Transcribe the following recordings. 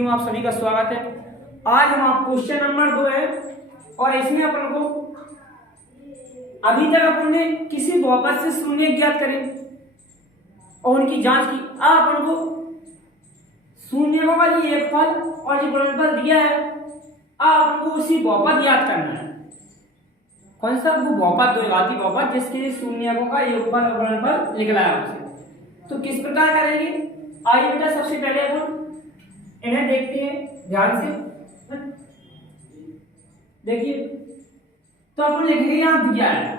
Video में आप सभी का स्वागत है। आज हम आप क्वेश्चन नंबर 2 है और इसमें अपन को अभी तक अपन ने किसी बहुपद से शून्य ज्ञात करे और उनकी जांच की। अब अपन को शून्य का ये एक फल और ये गुणनफल दिया है, अब अपन को उसी बहुपद ज्ञात करना है। कौन सा? वो बहुपद, द्विघाती बहुपद जिसके शून्यकों का योगफल और गुणनफल निकला है हमसे। तो किस प्रकार करेंगे? आइए बेटा सबसे पहले अपन इन्हें देखते हैं ध्यान से। देखिए तो अपन लिखेंगे यहां दिया है,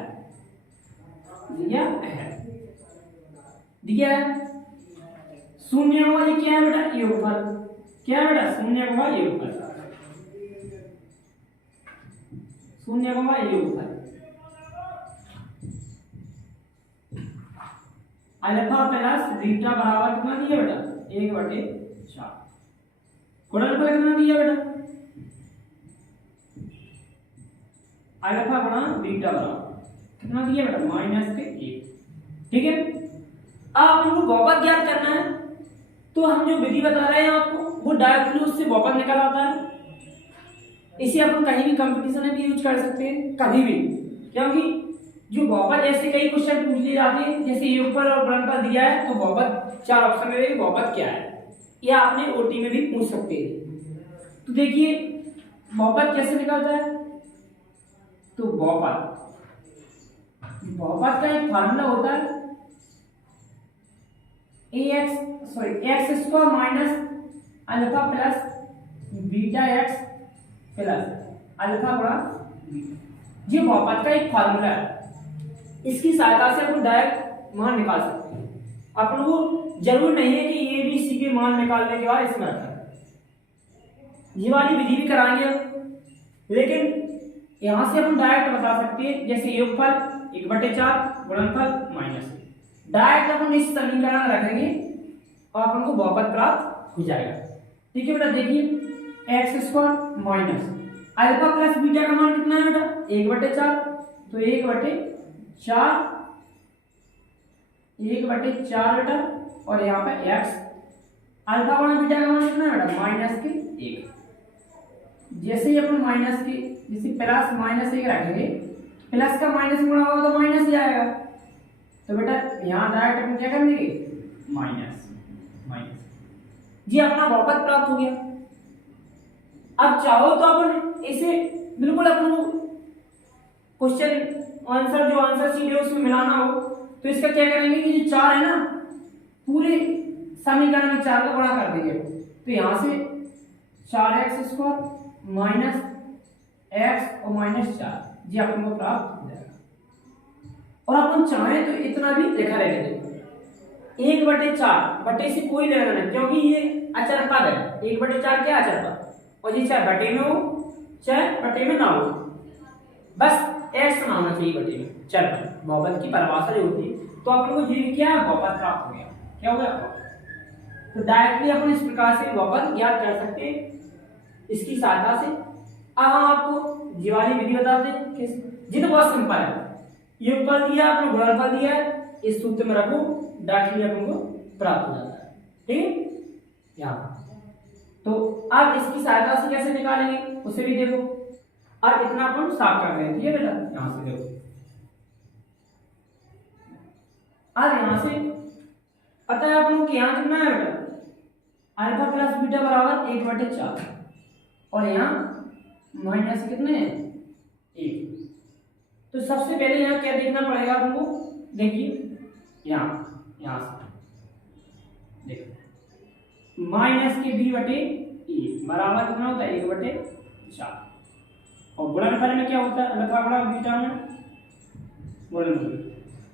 दिया है शून्य का ये क्या है बेटा? योगफल। क्या है बेटा? शून्य का योगफल, शून्य का योगफल। अल्फा प्लस बीटा बराबर कितना दिया बेटा? 1/4। गुणनफल कितना दिया बेटा? अल्फा गुणा बीटा बराबर कितना दिया बेटा? -1। ठीक है। अब अपन को बहुपद ज्ञात करना है, तो हम जो विधि बता रहे हैं आपको वो डायरेक्टली उससे बहुपद निकल आता है। इसे अपन कहीं भी कंपटीशन में भी यूज कर सकते हैं, कभी भी, क्योंकि जो बहुपद ऐसे कई क्वेश्चन पूछ लिए जाते हैं, जैसे योगफल और गुणनफल दिया है तो बहुपद 4 ऑप्शन में बहुपद क्या है, या आपने ओटी में भी पूछ सकते हैं। तो देखिए बहुपद कैसे निकलता है। तो बहुपद का एक फार्मूला होता है x² minus alpha plus beta x plus alpha गुणा बीटा। ये बहुपद का एक फार्मूला है, इसकी सहायता से अपन डायरेक्ट मान निकाल सकते हैं। अपन को जरूर नहीं है कि ए बी सी के मान निकालने के बाद इसमें आता है, ये वाली विधि भी कराएंगे, लेकिन यहां से अपन डायरेक्ट बता सकते हैं। जैसे योगफल 1/4, गुणनफल -1। डायरेक्ट अपन इस समीकरण रखेंगे और अपन को बहुपद प्राप्त हो जाएगा। ठीक है बेटा। देखिए x² minus alpha plus beta का मान कितना है बेटा? 1/4। तो 1/4 बेटा, और यहाँ पे x अल्फा गुणा बीटा का मान कितना है बेटा? -1। जैसे ही अपन जैसे प्लस -1 रखेंगे, प्लस का माइनस गुणा होगा तो माइनस ही आएगा। तो बेटा यहाँ डायरेक्ट अपन क्या कर देंगे? माइनस। जी अपना बहुपद प्राप्त हो गया। अब चाहो तो अपन इसे बिल्कुल अपन क्वेश्चन आंसर जो आंसर शीट है उसमें मिलाना हो तो इसका क्या करेंगे कि जो 4 है ना, पूरे समीकरण में 4 का गुणा कर देंगे। तो यहां से 4x² माइनस x और -4 जी अपन को प्राप्त हो जाएगा। और अपन चाहें तो इतना भी लिखा रहेगा। 1/4 बटे से कोई लेना नहीं, क्योंकि ये अचर पद है। 1/4 क्या अचर पद, और ये चाहे बटे में हो चाहे बटे में ना हो, बस x ना होना चाहिए बटे में। चल बहुपद की परिभाषा जो होती है, तो अपन को ये क्या बहुपद प्राप्त हो गया। क्या हो गया? तो डायरेक्टली अपन इस प्रकार से बहुपद ज्ञात कर सकते हैं इसकी सहायता से। अब हम आपको ये वाली विधि बताते हैं कि जी तो बहुत सिंपल है। योगफल दिया, आपने गुणनफल दिया है, इस सूत्र में रखो, डायरेक्टली अपन को प्राप्त हो जाता है। ठीक है। यहाँ तो अब इसकी सहायता से कैसे निकालेंगे उसे भी देखो। अब इतना अपन साफ कर दें। ठीक है बेटा। यहां से देखो, अब यहां से पता है अपन को यहां कितना है बेटा? अल्फा प्लस बीटा बराबर 1/4, और यहाँ माइनस कितने हैं? 1। तो सबसे पहले यहाँ क्या देखना पड़ेगा अपन को? देखिए यहाँ से देखो, माइनस के b/1 बराबर कितना होता है? 1/4। और गुणनफल में क्या होता है? अल्फा गुणा बीटा में गुणनफल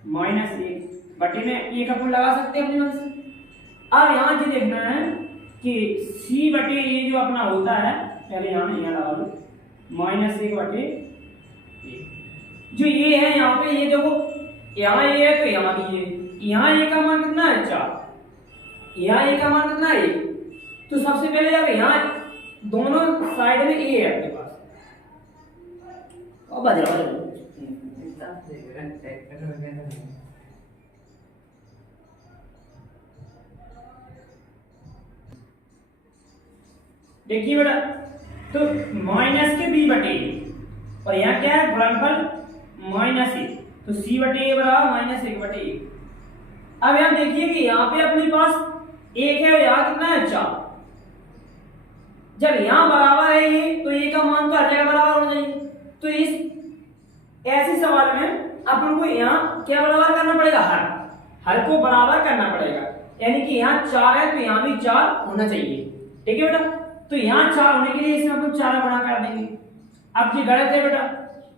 -1 बटे में 1 अपन लगा सकते हैं अपने मन से। अब यहाँ ये देखना है कि c/a जो अपना होता है, पहले यहाँ लगा लो, -1/1। जो ये है यहाँ पे, ये देखो यहाँ ये है तो यहाँ भी ये, यहाँ a का मान कितना है? 4। यहाँ a का मान कितना है? 1। तो सबसे पहले जब यहाँ दोनों साइड में a है आपके पास, अब बदला देखिए बेटा, तो माइनस के बी बटे और यहाँ क्या है गुणनफल माइनस ए, तो सी बटे ए बराबर माइनस एक बटे ए। अब यहाँ देखिए कि यहाँ पे अपने पास एक है और यहाँ कितना है 4। जब यहाँ बराबर है ये तो ए का मान तो हर जगह बराबर होना चाहिए। तो इस ऐसे सवाल में अपन को यहाँ क्या बराबर करना पड़ेगा, हर को बराबर करना पड़ेगा। यानी कि यहाँ 4 है तो यहाँ भी 4 होना चाहिए। ठीक है बेटा, तो यहाँ 4 होने के लिए इसमें अपन 4 गुणा कर देंगे। अब ये गलत है बेटा,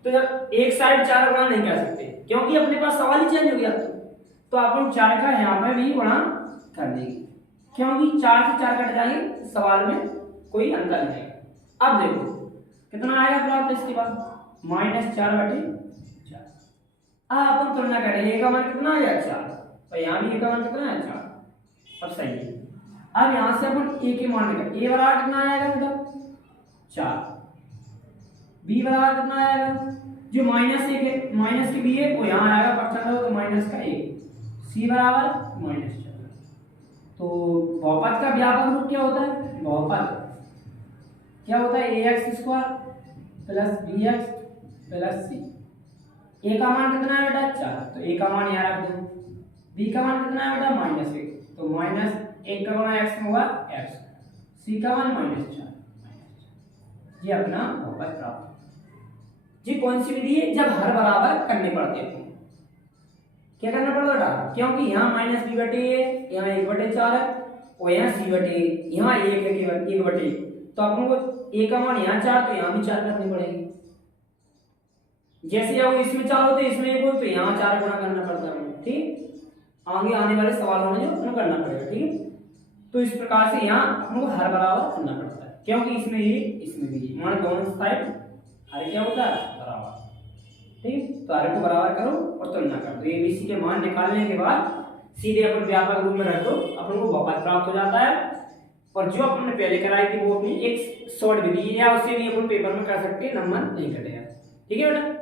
तो जब एक साइड 4 गुणा नहीं कर सकते क्योंकि अपने पास सवाल ही चेंज हो गया। तो अपन 4 का यहाँ पर भी गुणा कर देंगे क्योंकि 4 से 4 कट जाएंगे, सवाल में कोई अंतर नहीं आएगा। अब देखो कितना आएगा प्राप्त इसके बाद -4 बटे 4। अब अपन तुलना करेंगे, ए का मान कितना आ गया 4 और यहाँ भी ए का मान कितना है 4। अब सही है। अब यहाँ से अपन ए के मान निकाल, ए बराबर कितना आएगा बेटा 4, बी बराबर कितना आएगा जो -1 है, माइनस के बी है वो यहाँ आएगा परसेंट हो तो माइनस का 1, सी बराबर -4। तो बहुपद का व्यापक रूप क्या होता है, बहुपद क्या होता है ax² plus bx plus c। a का मान कितना है बेटा 4, तो a का मान यहाँ रख दो। b का मान कितना है बेटा -1, तो -1 का गुणा x में होगा x, c का मान -4। ये अपना बहुपद प्राप्त। जी कौन सी विधि है, जब हर बराबर करने पड़ते हैं क्या करना पड़ता बेटा, क्योंकि यहाँ -b बटे यहाँ 1/4 है और यहाँ c बटे यहाँ 1 है केवल 1/1, तो अपन को a का मान यहाँ 4 तो यहाँ भी 4 करने पड़ेंगे। जैसे अब इसमें 4 होते इसमें 1 हो तो यहाँ 4 गुणा करना पड़ता है। ठीक, आगे आने वाले सवालों में जो उन्हें करना पड़ेगा। ठीक, तो इस प्रकार से यहाँ अपन को हर बराबर करना पड़ता है क्योंकि इसमें ये इसमें भी ये मान दोनों साइड हर क्या होता है बराबर। ठीक, तो हर को बराबर करो और तुलना करो, तो एबीसी के मान निकालने के बाद सीधे अपन व्यापक रूप में रख दो, अपन को बहुपद प्राप्त हो जाता है। और जो अपन ने पहले कराई थी वो अपनी एक शॉर्ट विधि है, या उससे भी अपन पेपर में कर सकते हैं, नंबर नहीं कटेगा। ठीक है बेटा।